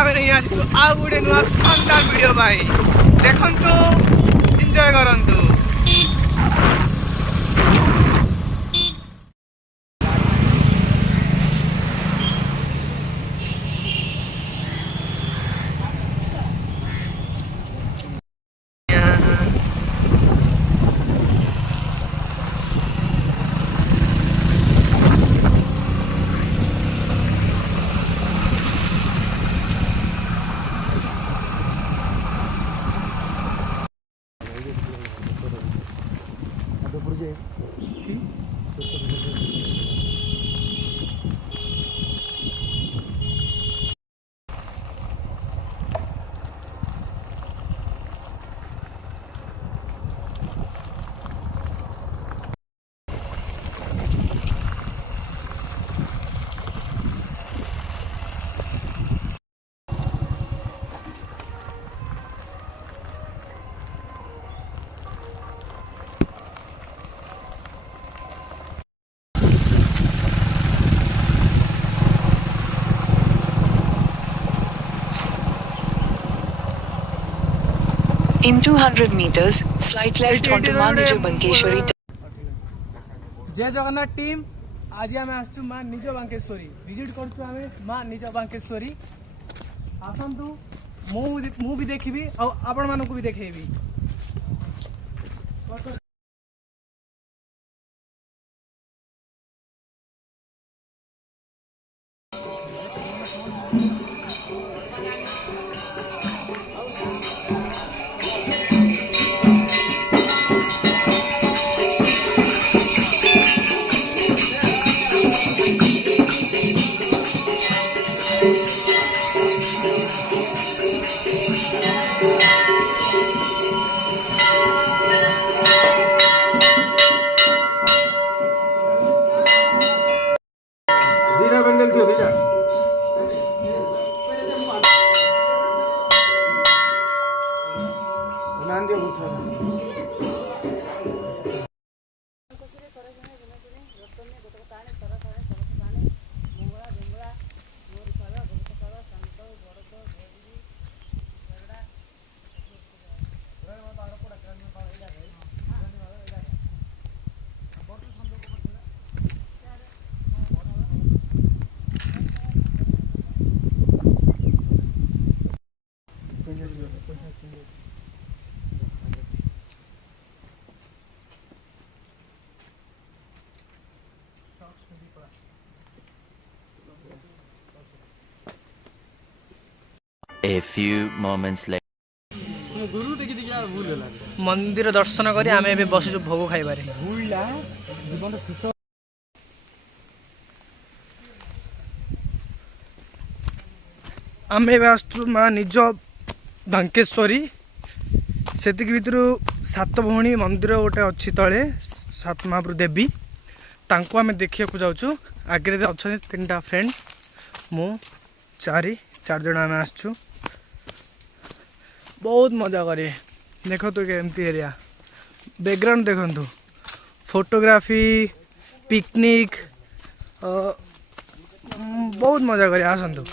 आम नहीं आसु आ गोटे नुआ शानदार वीडियो भाई देखंतु एंजॉय करंतु। In 200 meters, slight left onto Nijo Bankeswari. जय जगन्नाथ टीम आज आम आसु माँ निज बांकेश्वरी विजिट करूँ आम माँ निज बांकेश्वरी आसतु मु भी देखी आपण मानक भी देखेबी। A few moments later. मंदिर दर्शन करी आम ए बस भोग खाइबार आम आसु माँ निज बांकेश्वरी से भर 7 भौणी मंदिर गोटे अच्छी तले 7 महाप्रभु देवी तांको आम देखा जाऊँ आगे अच्छा 3टा फ्रेंड मु 4 जन आम आसु बहुत मजा करे देखो तो केमती एरिया बैकग्राउंड देखु फोटोग्राफी पिकनिक बहुत मजा करे आसतु।